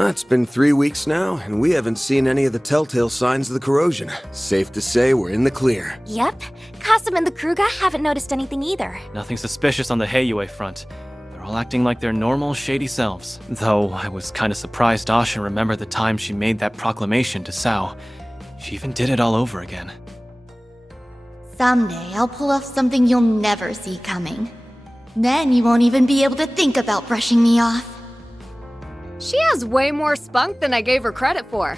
It's been 3 weeks now, and we haven't seen any of the telltale signs of the corrosion. Safe to say we're in the clear. Yep. Kasum and the Kruga haven't noticed anything either. Nothing suspicious on the Heiyue front. They're all acting like their normal, shady selves. Though I was kinda surprised Asha remembered the time she made that proclamation to Sao. She even did it all over again. Someday I'll pull off something you'll never see coming. Then you won't even be able to think about brushing me off. She has way more spunk than I gave her credit for.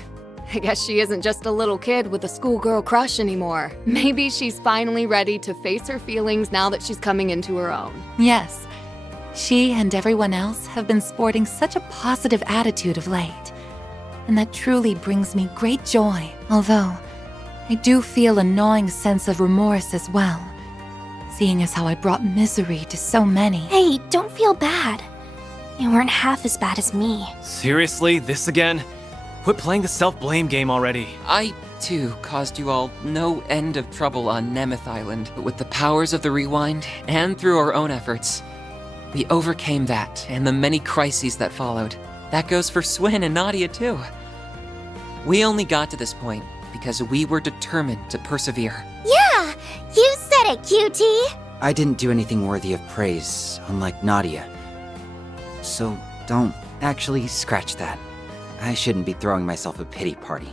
I guess she isn't just a little kid with a schoolgirl crush anymore. Maybe she's finally ready to face her feelings now that she's coming into her own. Yes, she and everyone else have been sporting such a positive attitude of late. And that truly brings me great joy. Although, I do feel a gnawing sense of remorse as well, seeing as how I brought misery to so many. Hey, don't feel bad. You weren't half as bad as me. Seriously, this again? Quit playing the self-blame game already. I, too, caused you all no end of trouble on Nemeth Island, but with the powers of the Rewind, and through our own efforts, we overcame that and the many crises that followed. That goes for Swin and Nadia, too. We only got to this point because we were determined to persevere. Yeah, you said it, cutie. I didn't do anything worthy of praise, unlike Nadia. So don't actually scratch that. I shouldn't be throwing myself a pity party.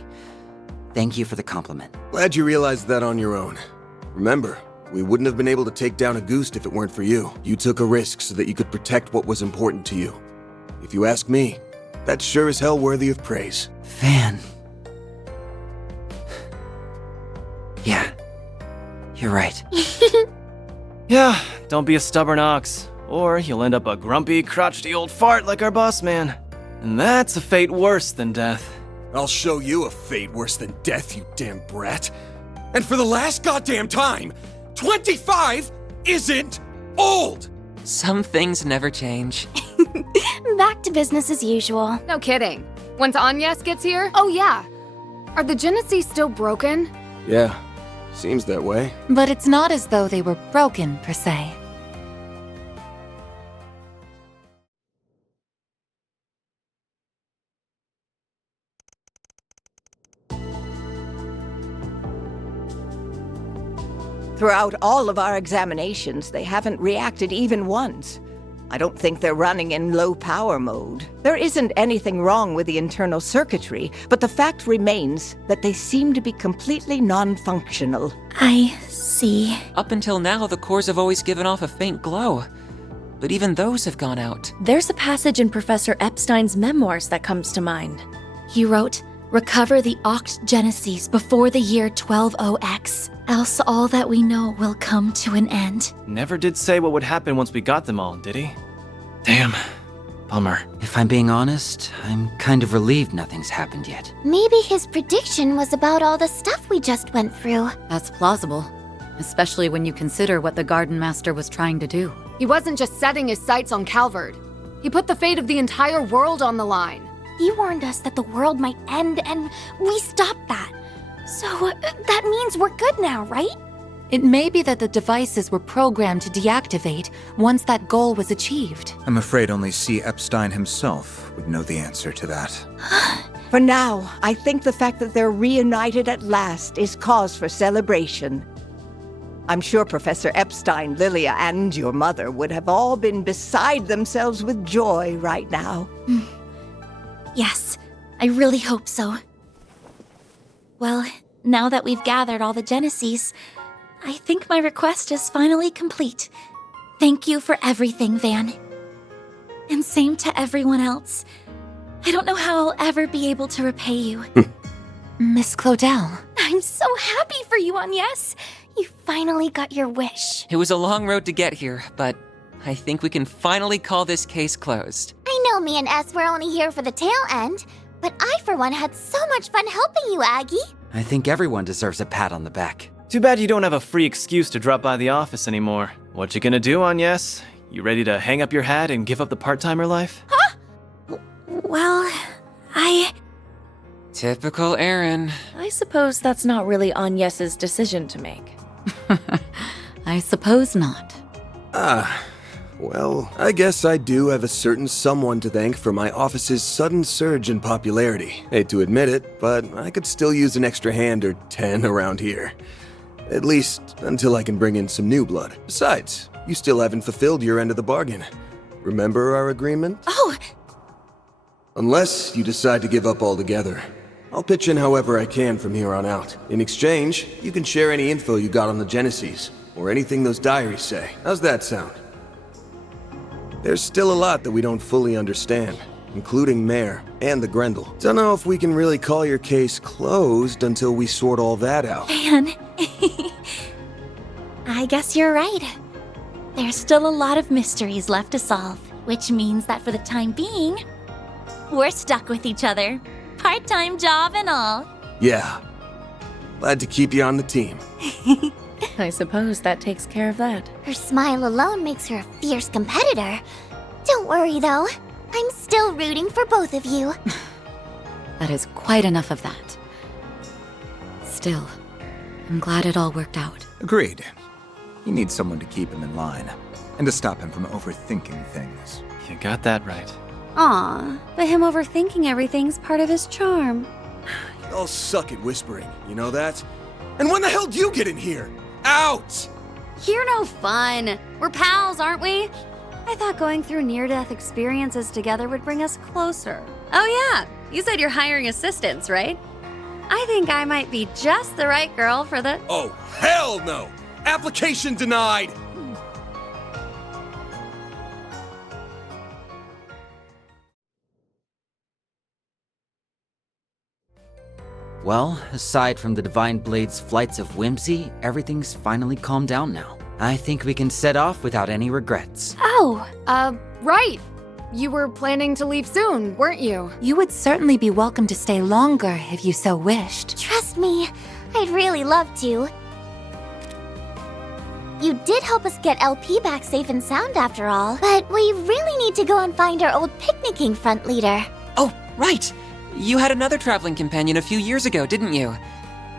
Thank you for the compliment. Glad you realized that on your own. Remember, we wouldn't have been able to take down a Goose if it weren't for you. You took a risk so that you could protect what was important to you. If you ask me, that's sure as hell worthy of praise. Van. Yeah, you're right. Yeah, don't be a stubborn ox, or you'll end up a grumpy, crotchety old fart like our boss man. And that's a fate worse than death. I'll show you a fate worse than death, you damn brat. And for the last goddamn time, 25 isn't old! Some things never change. Back to business as usual. No kidding. Once Agnes gets here, oh yeah. Are the Genesis still broken? Yeah, seems that way. But it's not as though they were broken, per se. Throughout all of our examinations, they haven't reacted even once. I don't think they're running in low power mode. There isn't anything wrong with the internal circuitry, but the fact remains that they seem to be completely non-functional. I see. Up until now, the cores have always given off a faint glow. But even those have gone out. There's a passage in Professor Epstein's memoirs that comes to mind. He wrote, "Recover the Oct Genesis before the year 120X, else all that we know will come to an end." Never did say what would happen once we got them all, did he? Damn. Bummer. If I'm being honest, I'm kind of relieved nothing's happened yet. Maybe his prediction was about all the stuff we just went through. That's plausible, especially when you consider what the Garden Master was trying to do. He wasn't just setting his sights on Calvard. He put the fate of the entire world on the line. He warned us that the world might end, and we stopped that. So, that means we're good now, right? It may be that the devices were programmed to deactivate once that goal was achieved. I'm afraid only C. Epstein himself would know the answer to that. For now, I think the fact that they're reunited at last is cause for celebration. I'm sure Professor Epstein, Lilia, and your mother would have all been beside themselves with joy right now. Yes, I really hope so. Well, now that we've gathered all the Genesis, I think my request is finally complete. Thank you for everything, Van. And same to everyone else. I don't know how I'll ever be able to repay you. Miss Claudel. I'm so happy for you, Agnes. You finally got your wish. It was a long road to get here, but I think we can finally call this case closed. I know me and S were only here for the tail end, but I for one had so much fun helping you, Aggie. I think everyone deserves a pat on the back. Too bad you don't have a free excuse to drop by the office anymore. What you gonna do, Agnes? You ready to hang up your hat and give up the part-timer life? Huh? Well, Typical Aaron. I suppose that's not really Agnes's decision to make. I suppose not. Well, I guess I do have a certain someone to thank for my office's sudden surge in popularity. Hate to admit it, but I could still use an extra hand or 10 around here. At least until I can bring in some new blood. Besides, you still haven't fulfilled your end of the bargain. Remember our agreement? Oh! Unless you decide to give up altogether. I'll pitch in however I can from here on out. In exchange, you can share any info you got on the Genesis, or anything those diaries say. How's that sound? There's still a lot that we don't fully understand, including Mare and the Grendel. Don't know if we can really call your case closed until we sort all that out. Man, I guess you're right. There's still a lot of mysteries left to solve, which means that for the time being, we're stuck with each other. Part-time job and all. Yeah. Glad to keep you on the team. I suppose that takes care of that. Her smile alone makes her a fierce competitor. Don't worry, though. I'm still rooting for both of you. That is quite enough of that. Still, I'm glad it all worked out. Agreed. He needs someone to keep him in line, and to stop him from overthinking things. You got that right. Aw, but him overthinking everything's part of his charm. Y'all suck at whispering, you know that? And when the hell do you get in here? Out! You're no fun. We're pals, aren't we? I thought going through near-death experiences together would bring us closer. Oh yeah, you said you're hiring assistants, right? I think I might be just the right girl for the— Oh, hell no! Application denied! Well, aside from the Divine Blade's flights of whimsy, everything's finally calmed down now. I think we can set off without any regrets. Oh, right. You were planning to leave soon, weren't you? You would certainly be welcome to stay longer if you so wished. Trust me, I'd really love to. You did help us get LP back safe and sound after all, but we really need to go and find our old picnicking front leader. Oh, right! You had another traveling companion a few years ago, didn't you?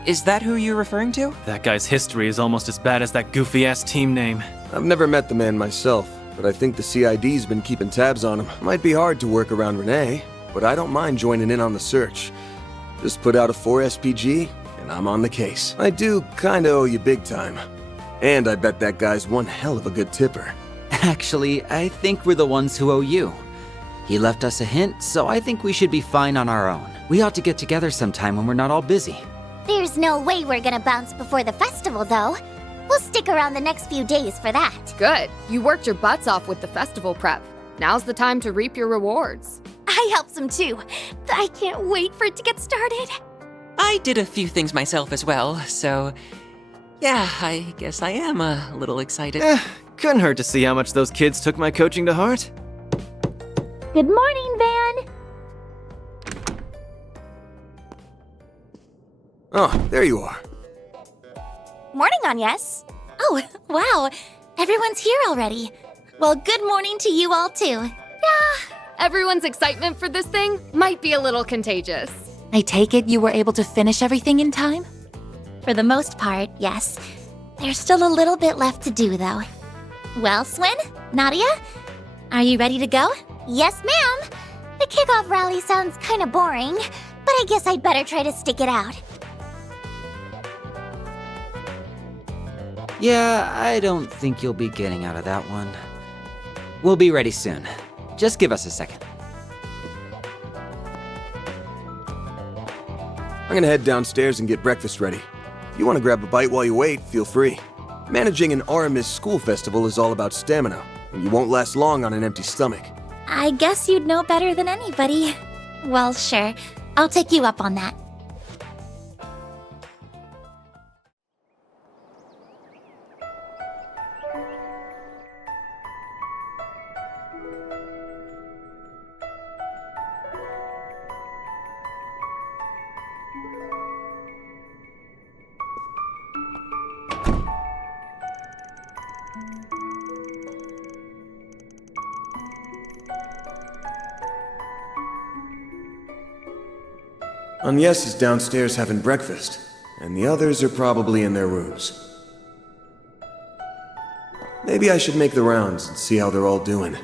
Is that who you're referring to? That guy's history is almost as bad as that goofy-ass team name. I've never met the man myself, but I think the CID's been keeping tabs on him. Might be hard to work around Renee, but I don't mind joining in on the search. Just put out a 4 SPG, and I'm on the case. I do kinda owe you big time. And I bet that guy's one hell of a good tipper. Actually, I think we're the ones who owe you. He left us a hint, so I think we should be fine on our own. We ought to get together sometime when we're not all busy. There's no way we're gonna bounce before the festival, though. We'll stick around the next few days for that. Good. You worked your butts off with the festival prep. Now's the time to reap your rewards. I helped some too. I can't wait for it to get started. I did a few things myself as well, so yeah, I guess I am a little excited. Couldn't hurt to see how much those kids took my coaching to heart. Good morning, Van. Oh, there you are. Morning, Agnes. Oh, wow. Everyone's here already. Well, good morning to you all, too. Everyone's excitement for this thing might be a little contagious. I take it you were able to finish everything in time? For the most part, yes. There's still a little bit left to do, though. Well, Swin, Nadia, are you ready to go? Yes, ma'am. The kickoff rally sounds kinda boring, but I guess I'd better try to stick it out. Yeah, I don't think you'll be getting out of that one. We'll be ready soon. Just give us a second. I'm gonna head downstairs and get breakfast ready. If you want to grab a bite while you wait, feel free. Managing an Aramis school festival is all about stamina, and you won't last long on an empty stomach. I guess you'd know better than anybody. Well, sure. I'll take you up on that. Agnes is downstairs having breakfast, and the others are probably in their rooms. Maybe I should make the rounds and see how they're all doing.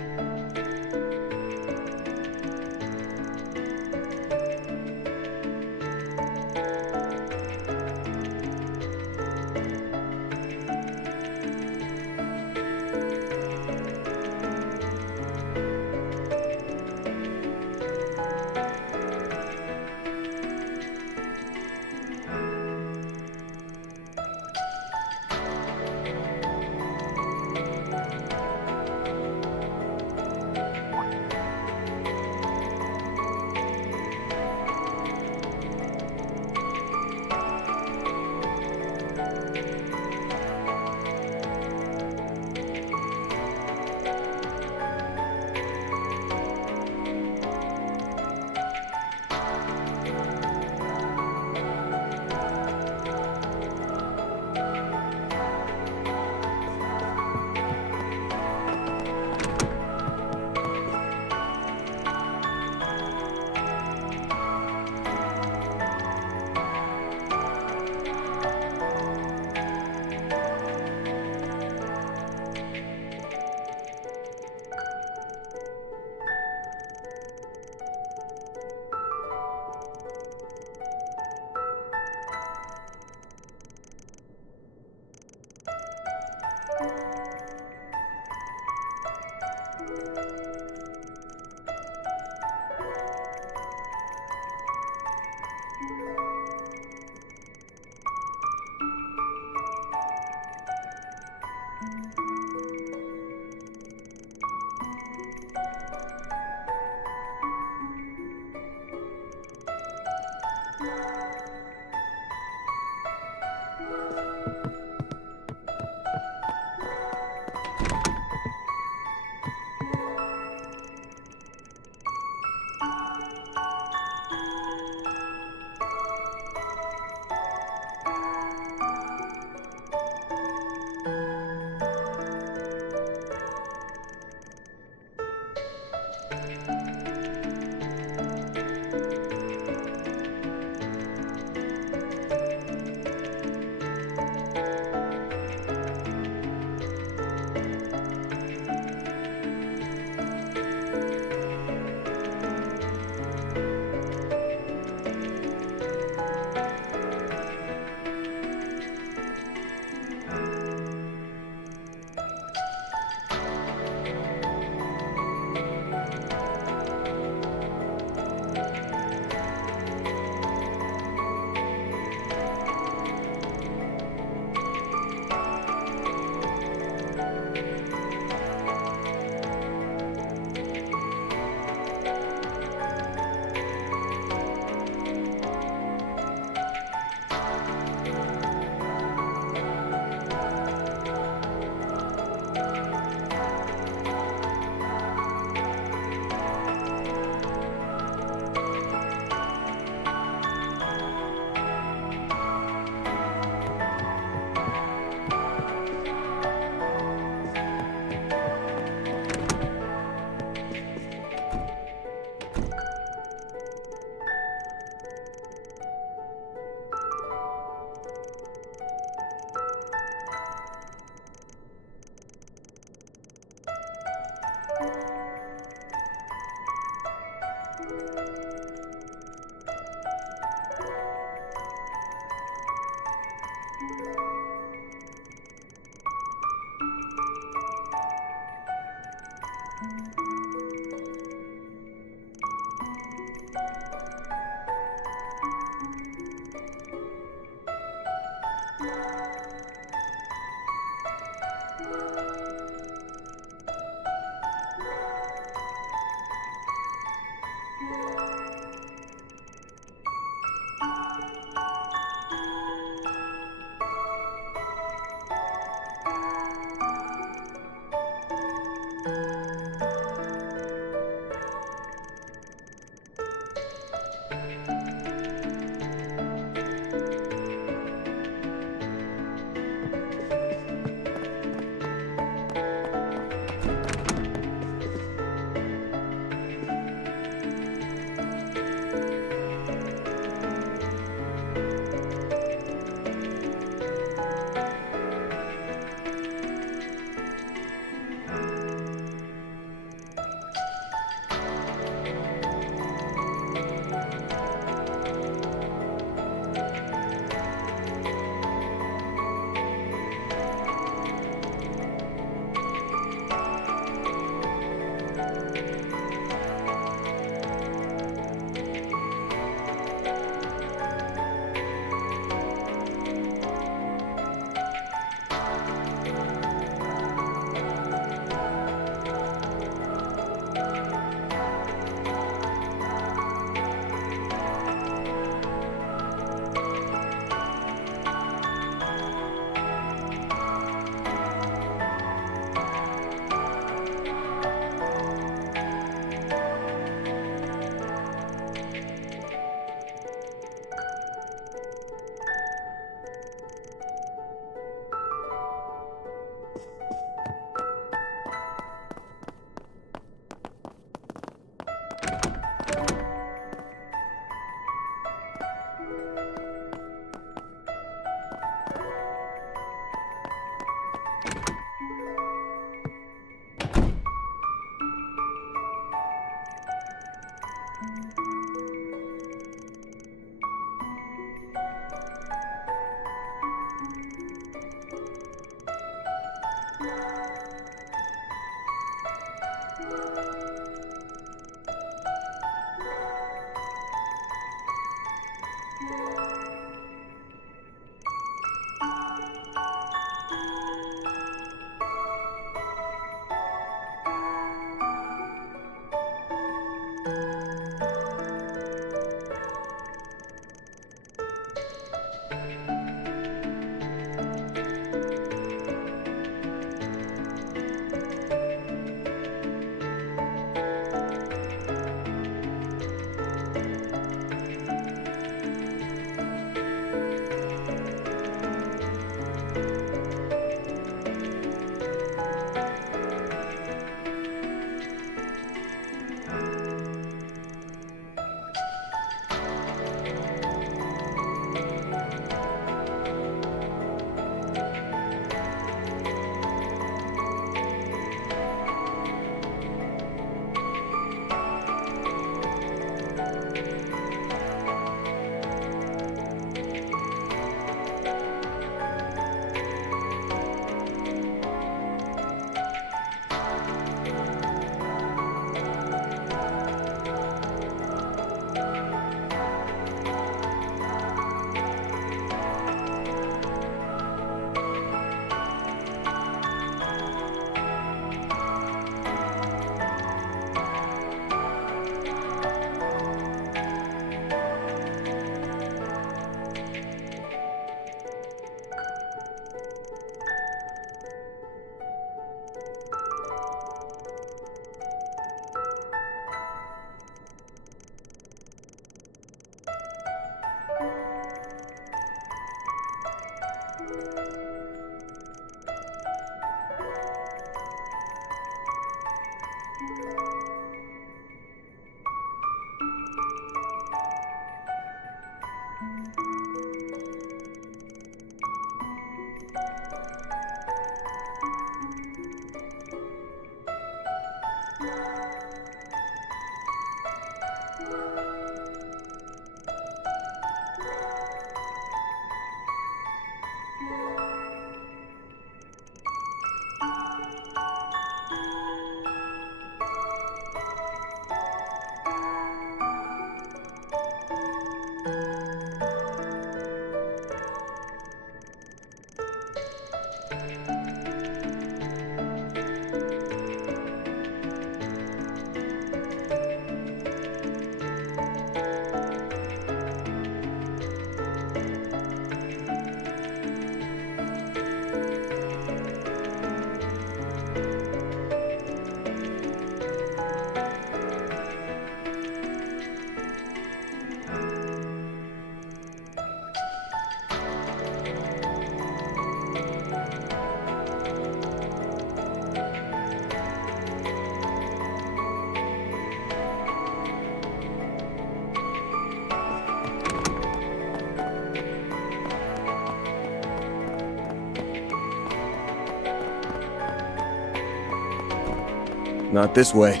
Not this way.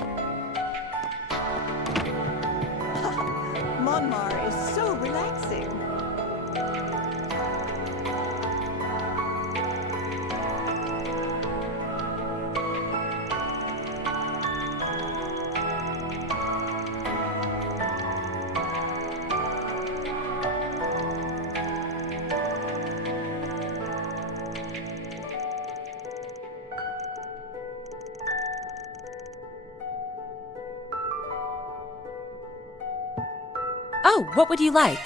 Monmar is so relaxing. Oh, what would you like?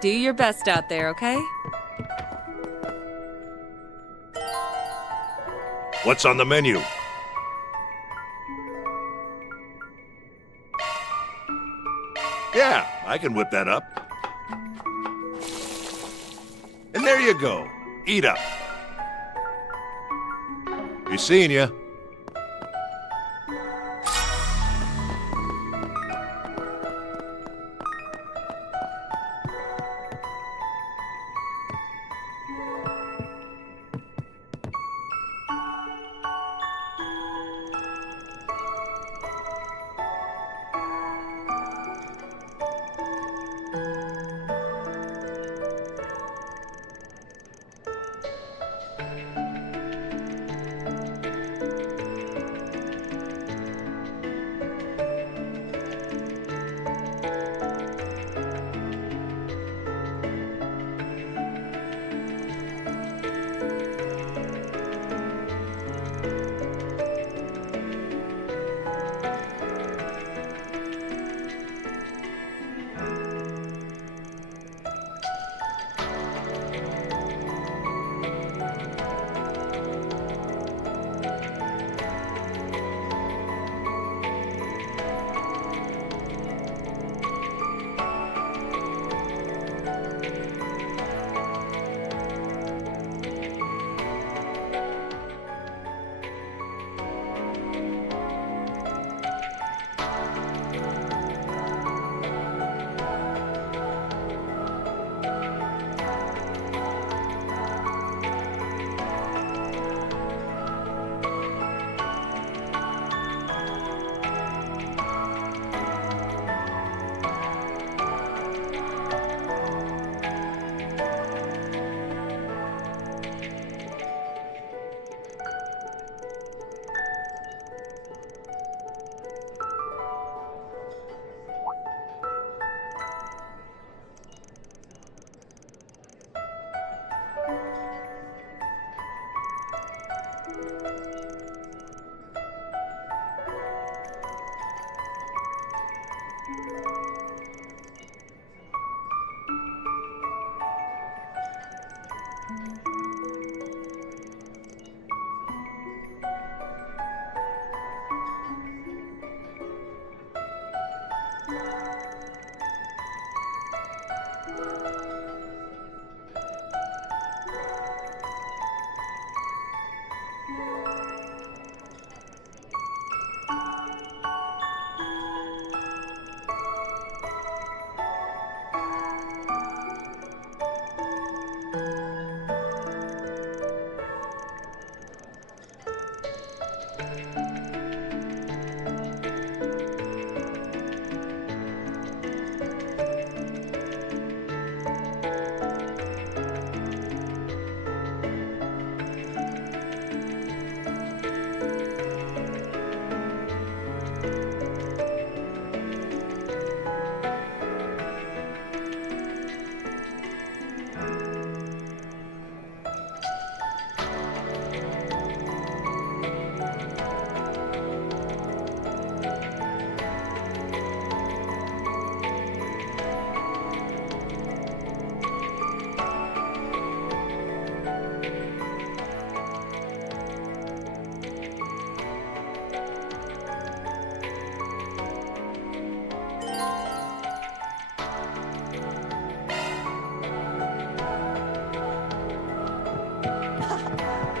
Do your best out there, okay? What's on the menu? Yeah, I can whip that up. And there you go. Eat up. Be seeing ya.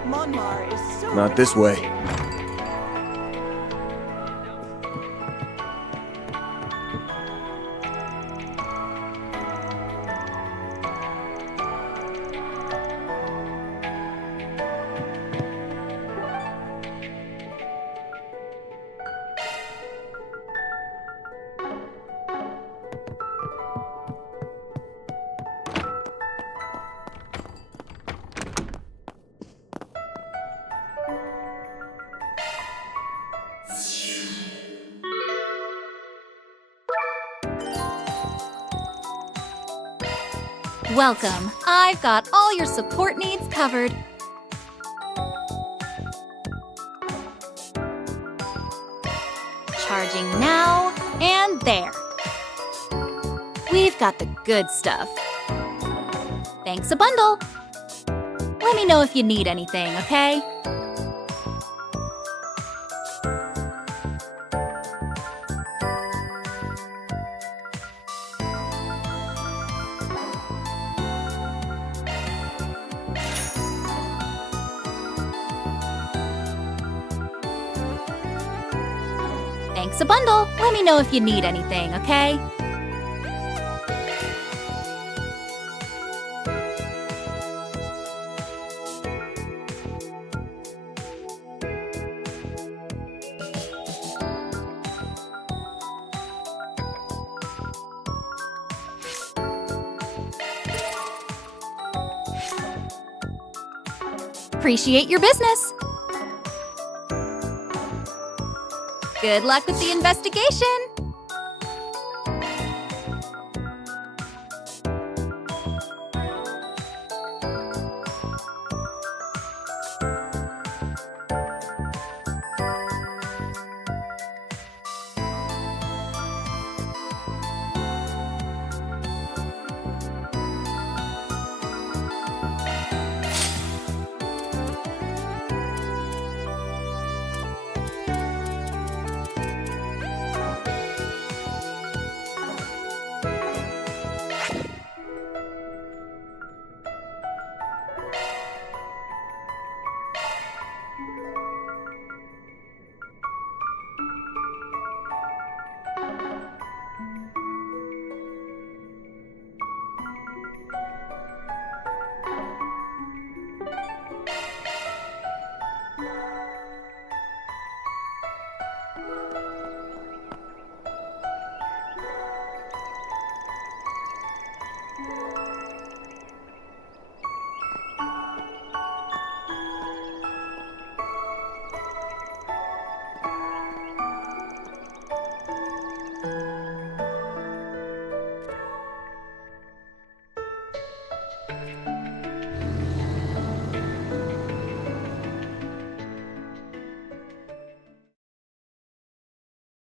Monmar is so... Not this way. Welcome. I've got all your support needs covered. Charging now and there. We've got the good stuff. Thanks a bundle. Let me know if you need anything, okay? Thanks a bundle. Let me know if you need anything, okay? Appreciate your business. Good luck with the investigation.